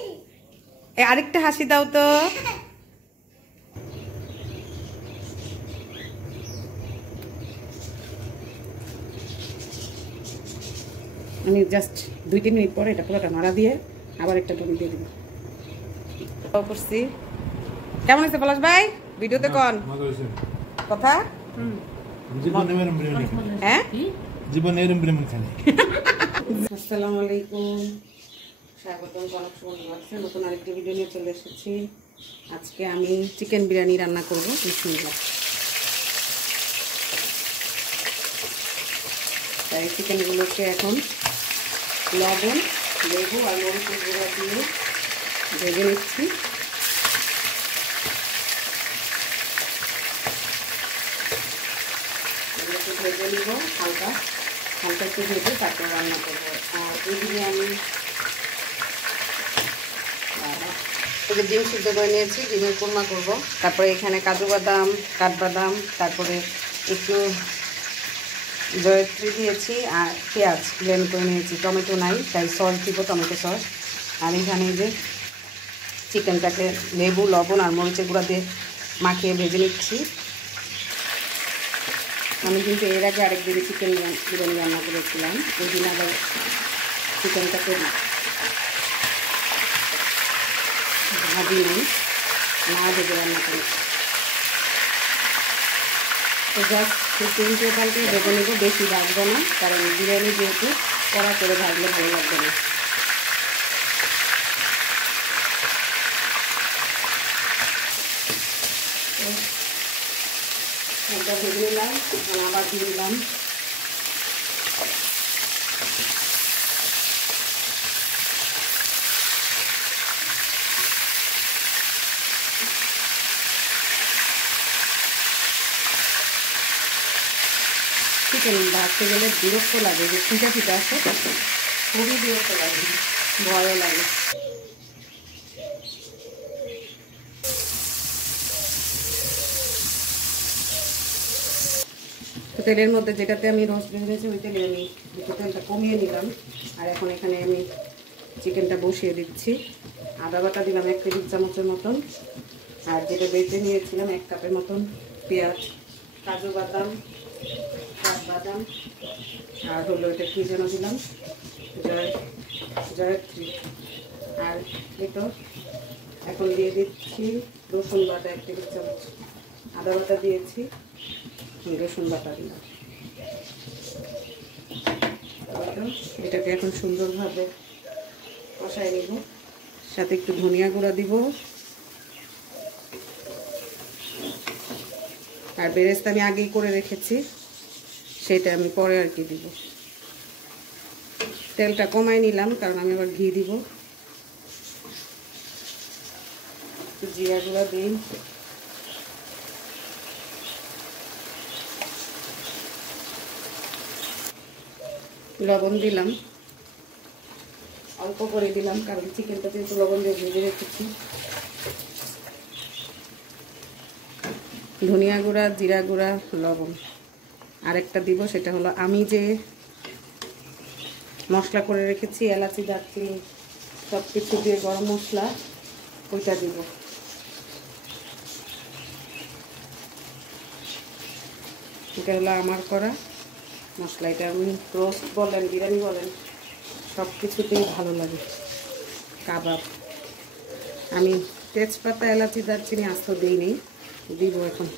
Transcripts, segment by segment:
আরেকটা হাসি দাও তো। আমি জাস্ট 2-3 মিনিট পরে এটা পুরোটা নাড়া দিয়ে আবার একটা দড়ি দিয়ে দিব। করছি কেমন হয়েছে পলাশ ভাই ভিডিওতে কোন কথা? হ্যাঁ জীবনে এরম বিরিয়ানি খাই। আসসালামু আলাইকুম, স্বাগতম। অনেক সুন্দর লাগছে, নতুন আরেকটি ভিডিও নিয়ে চলে এসেছি। আজকে আমি চিকেন বিরিয়ানি রান্না করবো। বিসমিল্লাহ। তাই চিকেনগুলোকে এখন লবণ, লেবু আর মরিচের গুঁড়া দিয়ে ভেজে নিচ্ছি। এগুলোকে ভেজে নিব হালকা হালকা একটু ভেজে তারপর রান্না করবো। আর এদিকে আমি ডিম সিদ্ধ করে নিয়েছি, ডিমের কোরমা করব। তারপরে এখানে কাজু বাদাম, কাঠবাদাম, তারপরে একটু জয়ত্রী দিয়েছি আর পেঁয়াজ ব্লেন্ড করে নিয়েছি। টমেটো নাই তাই সস দিব, টমেটো সস। আর এখানে যে চিকেনটাকে লেবু, লবণ আর মরিচের গুঁড়া দিয়ে মাখিয়ে ভেজে নিচ্ছি। আমি কিন্তু এর আগে আরেকদিন চিকেন বিরিয়ানি রান্না করেছিলাম, ওই দিন আবার চিকেনটাকে ভাজি নিই, না ভেজে রান্না করি। তো জাস্ট 15-20 ভেজে নেব, বেশি ভাজবো না, কারণ বিরিয়ানি যেহেতু কড়া করে ভাজলে ভালো লাগবে না। এটা ভেজে নিলাম, এখন আবার দিয়ে দিলাম চিকেন। ভাজতে গেলে বিরক্ত লাগে, যে ফিটা ফিটা আছে, খুবই বিরক্ত লাগে, ভয়ও লাগে। তেলের মধ্যে যেটাতে আমি রস ভেজেছি ওই তেলে আমি একটু তেলটা কমিয়ে নিলাম। আর এখন এখানে আমি চিকেনটা বসিয়ে দিচ্ছি। আদা বাটা দিলাম 1 টেবিল চামচের মতন, আর যেটা বেটে নিয়েছিলাম 1 কাপের মতন পেঁয়াজ, কাজু বাদাম, কাঠবাদাম, আর হলো এটা কি যেন দিলাম, জয়ত্রী। আর এতো এখন দিয়ে দিচ্ছি রসুন বাটা 1 টেবিল চামচ, আদা বাটা দিয়েছি, রসুন বাটা দিলাম। এটাকে এখন সুন্দরভাবে কষাই নিব, সাথে একটু ধনিয়া গুঁড়া দিব। আর বেরেস্তা আমি আগেই করে রেখেছি, সেটা আমি পরে আর কি দিব। তেলটা কমাই নিলাম কারণ আমি আবার ঘি দিব। জিরা গুঁড়া দিই, লবণ দিলাম, অল্প করে দিলাম কারণ চিকেনটা যেহেতু লবণ দিয়ে ভেজে রেখেছি। ধনিয়া গুঁড়া, জিরা গুঁড়া, লবণ। আরেকটা দিব, সেটা হলো আমি যে মশলা করে রেখেছি, এলাচি, দারচিনি সব কিছু দিয়ে গরম মশলা, ওইটা দিব। এটা হলো আমার করা মশলা। এটা আমি রোস্ট বলেন, বিরিয়ানি বলেন, সব কিছুতেই ভালো লাগে, কাবাব। আমি তেজপাতা, এলাচি, দারচিনি আস্ত দিই নেই, দিব এখন।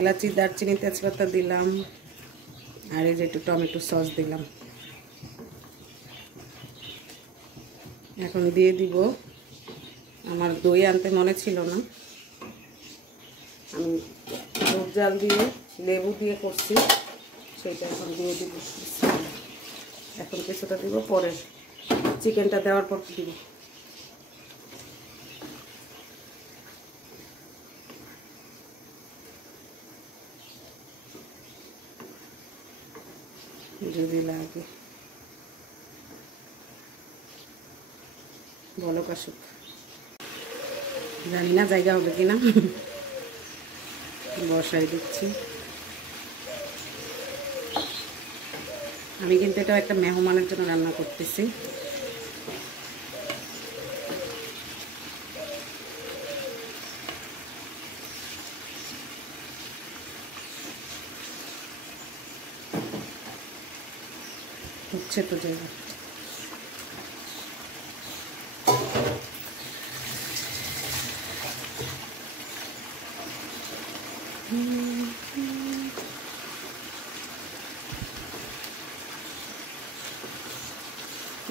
এলাচি, দারচিনি, তেজপাতা দিলাম, আর এই যে একটু টমেটো সস দিলাম। এখন দিয়ে দিব, আমার দই আনতে মনে ছিল না, আমি দুধ জাল দিয়ে লেবু দিয়ে করছি, সেটা এখন দিয়ে দিব। এখন কিছুটা দিব, পরে চিকেনটা দেওয়ার পর দিব। যদি লাগে বলো কাশুক, জানি না জায়গা হবে কিনা। বসাই দিচ্ছি। আমি কিন্তু এটা একটা মেহমানের জন্য রান্না করতেছি। হচ্ছে তো জায়গা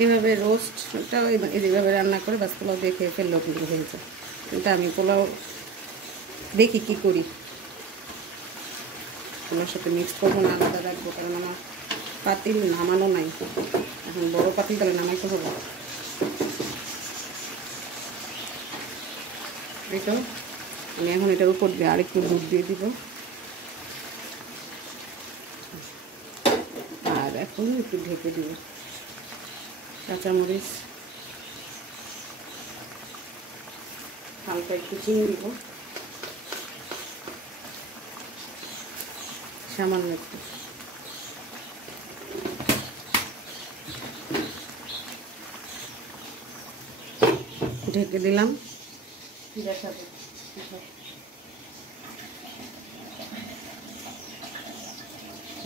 এভাবে রোস্টটা যেভাবে রান্না করে বাস পোলাও দিয়ে খেয়ে ফেললেও কিন্তু হয়ে যায়। কিন্তু আমি পোলাও দেখি কি করি, পোলাওর সাথে মিক্স করবো না, আলাদা রাখবো, কারণ আমার পাতিল নামানো নাই, এখন বড় পাতিল তাহলে নামাইতে হবে। এই তো আমি এখন এটার উপর দিয়ে আরেকটু দুধ দিয়ে দিব, আর এখন একটু ঢেকে দিব। কাঁচামরিচ, হালকা একটু চিনি দিব, সামান্য একটু, ঢেকে দিলাম। দেখাবো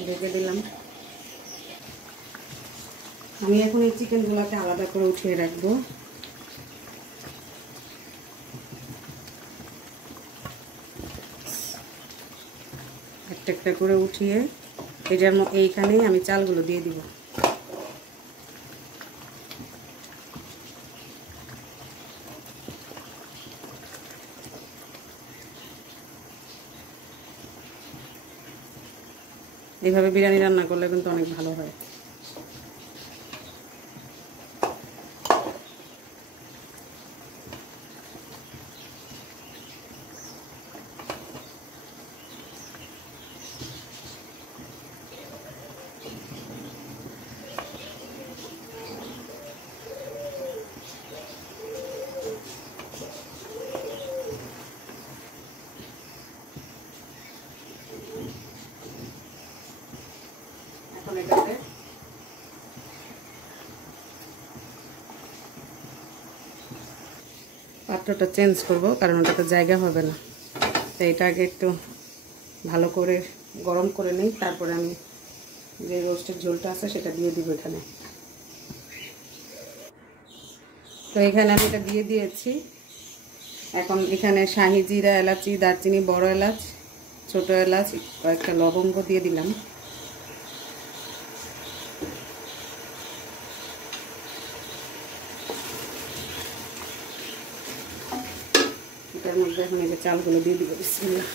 ঢেকে দিলাম। আমি এখন এই চিকেনগুলোকে আলাদা করে উঠিয়ে রাখবো। একটা একটা করে উঠিয়ে এটার এইখানেই আমি চালগুলো দিয়ে দিব। এইভাবে বিরিয়ানি রান্না করলে কিন্তু অনেক ভালো হয়। পাত্রটা চেঞ্জ করব, কারণ ওটাতে জায়গা হবে না, তাই এটা আগে একটু ভালো করে গরম করে নিই, তারপরে আমি যে রোস্টের ঝোলটা আছে সেটা দিয়ে দিব এখানে। তো এখানে আমি এটা দিয়ে দিয়েছি। এখন এখানে শাহি জিরা, এলাচি, দারচিনি, বড় এলাচ, ছোট এলাচ, কয়েকটা লবঙ্গ দিয়ে দিলাম। এটার মধ্যে এখন এই যে চালগুলো দিয়ে দিব। বিসমিল্লাহ।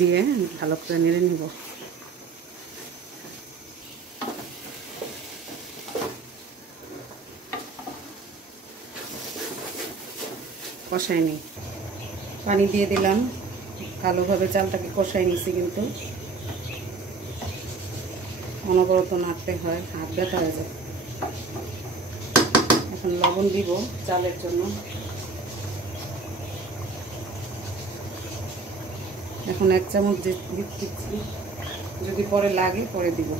দিয়ে ভালো করে নেড়ে নিব। কষাই নিই, পানি দিয়ে দিলাম, ভালোভাবে চালটাকে কষাই নিছি, কিন্তু অনবরত নাড়তে হয়, হাত ব্যথা হয়ে যায়। এখন লবণ দিব চালের জন্য। এখন 1 চামচ দিচ্ছি, যদি পরে লাগে পরে দিব।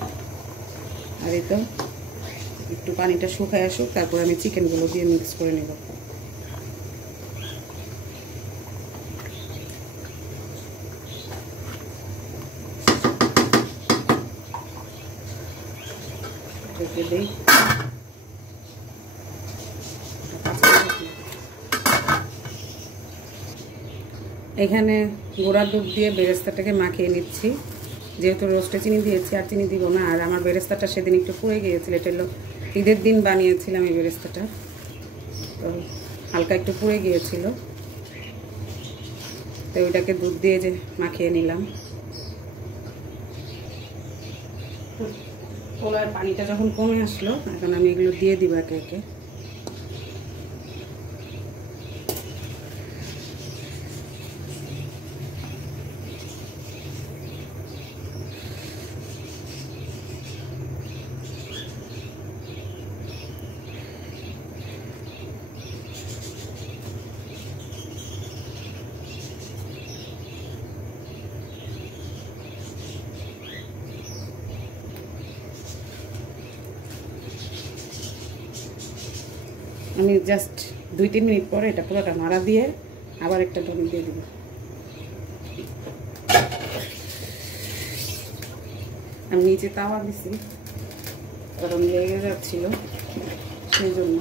আর এই তো একটু পানিটা শুকায় আসুক, তারপর আমি চিকেনগুলো দিয়ে মিক্স করে নেব। ঢেকে দিই। এখানে গুঁড়া দুধ দিয়ে বেরেস্তাটাকে মাখিয়ে নিচ্ছি। যেহেতু রোস্টে চিনি দিয়েছি আর চিনি দিব না। আর আমার বেরেস্তাটা সেদিন একটু পুড়ে গিয়েছিল, এটা হলো ঈদের দিন বানিয়েছিলাম এই বেরেস্তাটা, তো হালকা একটু পুড়ে গিয়েছিল, তো ওইটাকে দুধ দিয়ে যে মাখিয়ে নিলাম। পোলাওয়ের পানিটা যখন কমে আসলো, এখন আমি এগুলো দিয়ে দিব একে একে। আমি জাস্ট 2-3 মিনিট পরে এটা পুরোটা নাড়া দিয়ে আবার একটা দম দিয়ে দেব। আমি নিচে তাওয়া দিছি কারণ লেগে যাচ্ছিল, সেই জন্য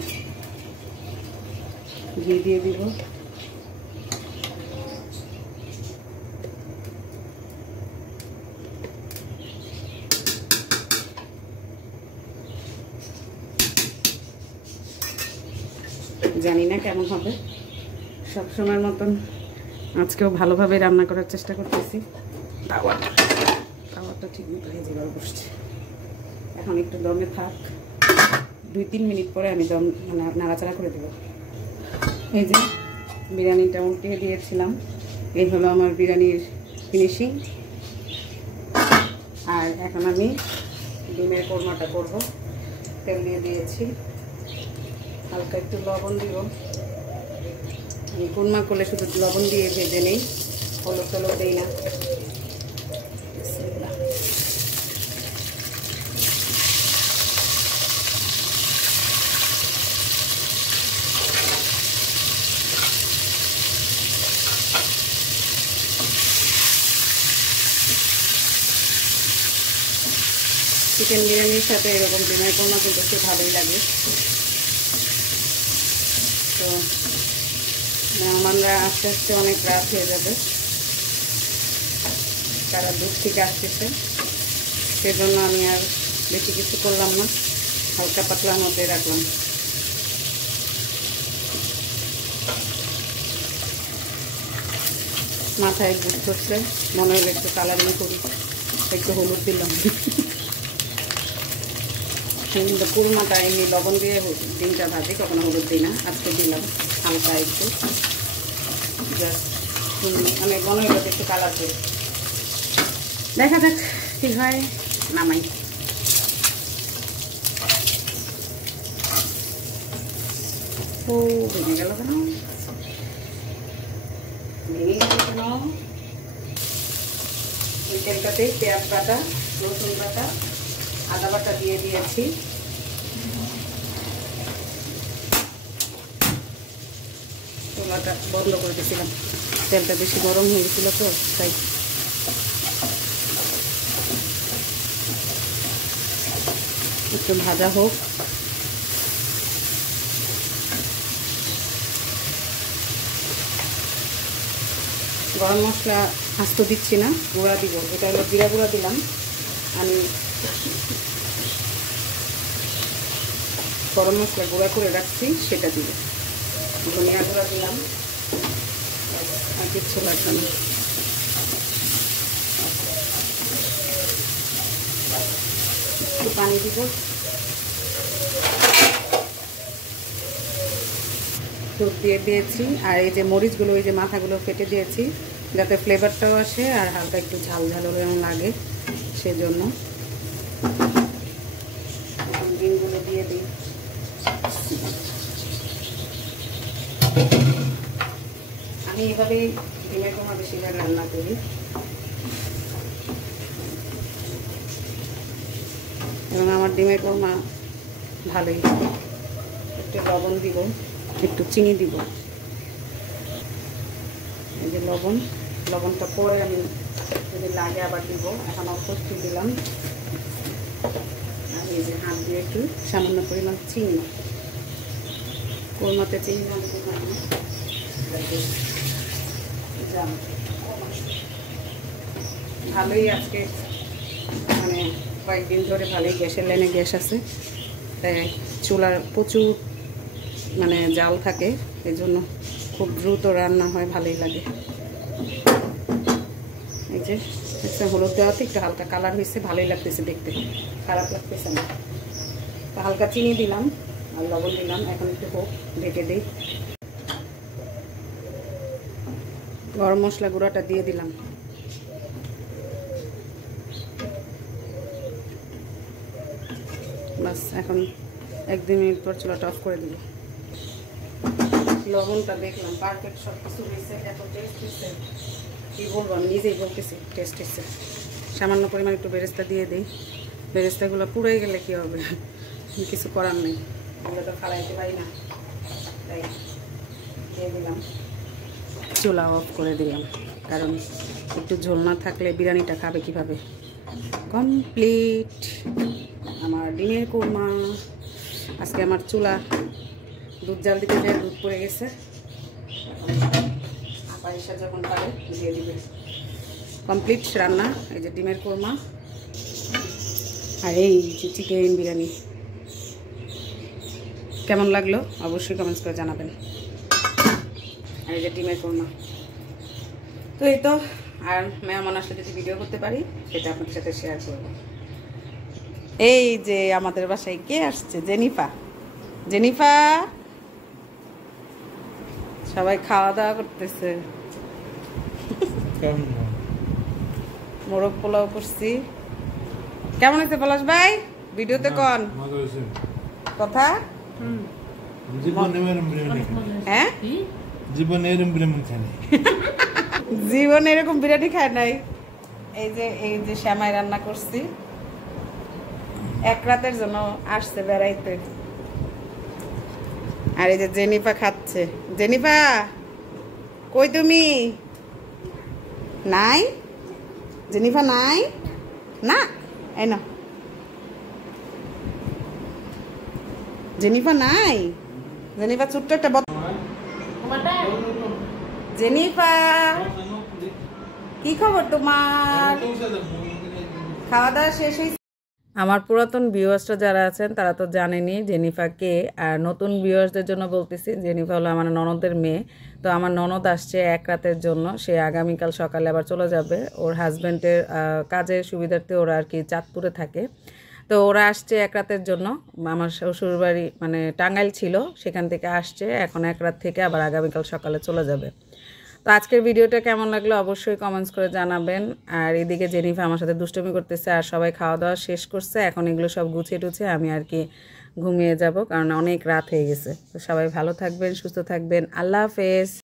ঘি দিয়ে দিব। জানি না কেমন হবে, সবসময়ের মতন আজকেও ভালোভাবে রান্না করার চেষ্টা করতেছি। তাওয়াটা ঠিক মতো ভেজে বার বসছে। এখন একটু দমে থাক, 2-3 মিনিট পরে আমি দম নাড়াচাড়া করে দেবো। এই যে বিরিয়ানিটা উল্টিয়ে দিয়েছিলাম, এই হলো আমার বিরিয়ানির ফিনিশিং। আর এখন আমি ডিমের কোরমাটা করব। তেল দিয়ে দিয়েছি, হালকা একটু লবণ দিব। আমি কোরমা করলে শুধু লবণ দিয়ে ভেজে নেই, হলুদ টলুদ দিই না। চিকেন বিরিয়ানির সাথে এরকম ডিমের কোরমা কিন্তু খুব ভালোই লাগে। তো মেহমানরা আস্তে আস্তে অনেক রাত হয়ে যাবে, তারা দূর থেকে আসতেছে, সেজন্য আমি আর বেশি কিছু করলাম না, হালকা পাতলার মধ্যে রাখলাম। মাথায় বুট ধরছে, মনে হলো একটু কালারিং করি, একটু হলুদ দিলাম। কিন্তু কুরমাটা এমনি লবণ দিয়ে ডিমটা ভাজি, কখনো হলুদ দিই না, আজকে দিলাম হালকা একটু, জাস্ট মানে মনে হলো একটু কালার করে। দেখা যাক কি হয়, নামাই। ও ভেঙে গেল কেন, ভেঙে গেল কেন? এই তেলটাতেই পেঁয়াজ বাটা, রসুন বাটা, আদা বাটা দিয়ে দিয়েছি। চুলাটা বন্ধ করে দিয়েছিলাম, তেলটা বেশি গরম হয়ে গেছিল তো তাই। একটু ভাজা হোক। গরম মশলা আস্ত দিচ্ছি না, গুঁড়া দিব। এটা হলো জিরা গুঁড়া দিলাম, আমি গরম মশলা গুঁড়া করে রাখছি সেটা দিব। ধনিয়া গুঁড়া দিলাম, আর কিচ্ছু লাগবে না। একটু পানি দিব, দুধ দিয়ে দিয়েছি। আর এই যে মরিচগুলো, এই যে মাথাগুলো কেটে দিয়েছি যাতে ফ্লেভারটাও আসে আর হালকা একটু ঝাল ঝাল লাগে, সেজন্য। ডিমগুলো দিয়ে দিই। আমি এভাবেই ডিমের কোরমা বেশিরভাগ রান্না করি। এবং আমার ডিমের কোরমা ভালোই। একটু লবণ দিব, একটু চিনি দিব। এই যে লবণটা পরে আমি যদি লাগে আবার দিব। এখন অল্প একটু দিলাম, আর এই যে হাত দিয়ে একটু সামান্য পরিমাণ চিনি। কোরমাতে চিনি না দিতে পারি না, ভালোই আজকে মানে কয়েকদিন ধরে ভালোই গ্যাসের লাইনে গ্যাস আছে, তাই চুলার প্রচুর মানে জাল থাকে, এই জন্য খুব দ্রুত রান্না হয়, ভালোই লাগে। এই যে হলুদ দেওয়াতে একটু হালকা কালার হয়েছে, ভালোই লাগতেছে দেখতে, খারাপ লাগতেছে না। হালকা চিনি দিলাম আর লবণ দিলাম, এখন একটু হোক, ঢেকে দিই। গরম মশলা গুঁড়াটা দিয়ে দিলাম। বাস এখন 1-2 মিনিট পর চুলাটা অফ করে দিব। লবণটা দেখলাম পারফেক্ট, সব কিছু হয়েছে, এত টেস্ট হয়েছে কী বলবো, আমি নিজেই বলতেছি টেস্ট হয়েছে। সামান্য পরিমাণ একটু বেরেস্তা দিয়ে দিই, বেরেস্তাগুলো পুড়ে গেলে কী হবে, কিছু করার নেই, এগুলো তো ফালাইতে পারি না। তাই দিয়ে দিলাম, চুলা অফ করে দিলাম, কারণ একটু ঝোল না থাকলে বিরিয়ানিটা খাবে কিভাবে। কমপ্লিট আমার ডিমের কোরমা। আজকে আমার চুলা দুধ জাল দিতে যায়, দুধ পড়ে গেছে, আপা এসে যখন পারে দিয়ে দিবে। কমপ্লিট রান্না। এই যে ডিমের কোরমা আর এই যে চিকেন বিরিয়ানি। কেমন লাগলো অবশ্যই কমেন্টস করে জানাবেন। আর এই যে ডিমের কোরমা। তো এই তো, আর মেহমান আসলে যদি ভিডিও করতে পারি সেটা আপনাদের সাথে শেয়ার করব। এই যে আমাদের বাসায় কে আসছে? জেনিফা। জেনিফা, সবাই খাওয়া দাওয়া করতেছে। মোরগ পোলাও করছি। কেমন হয়েছে পলাশ ভাই? ভিডিওতে কোন কথা? হ্যাঁ, জীবনে এরকম বিরিয়ানি খাই নাই। জীবনে এরকম বিরিয়ানি খায় নাই। এই যে শ্যামাই রান্না করছি, এক রাতের জন্য আসছে বেড়াইতে। আর এই যে জেনিফা খাচ্ছে। জেনিফা কই তুমি? নাই, জেনিফা নাই না, এই না, জেনিফা নাই। জেনিফা ছোট্ট একটা জেনিফা, কি খবর তোমার? খাওয়া দাওয়া শেষ হয়েছে? আমার পুরাতন ভিউয়ার্সরা যারা আছেন তারা তো জানেনই জেনিফা কে। আর নতুন ভিউয়ার্সদের জন্য বলতেছি, জেনিফা হলো আমার ননদের মেয়ে। তো আমার ননদ আসছে এক রাতের জন্য, সে আগামীকাল সকালে আবার চলে যাবে। ওর হাজব্যান্ডের কাজের সুবিধার্থে ওরা আর কি চাঁদপুরে থাকে। তো ওরা আসছে এক রাতের জন্য। আমার শ্বশুরবাড়ি মানে টাঙ্গাইল ছিল, সেখান থেকে আসছে। এখন এক রাত থেকে আবার আগামীকাল সকালে চলে যাবে। তো আজকের ভিডিওটা কেমন লাগলো অবশ্যই কমেন্টস করে জানাবেন। আর এদিকে জেনিফা আমার সাথে দুষ্টুমি করতেছে, আর সবাই খাওয়া দাওয়া শেষ করছে। এখন এগুলো সব গুছিয়ে টুছিয়ে আমি আর কি ঘুমিয়ে যাব, কারণ অনেক রাত হয়ে গেছে। তো সবাই ভালো থাকবেন, সুস্থ থাকবেন। আল্লাহ হাফেজ।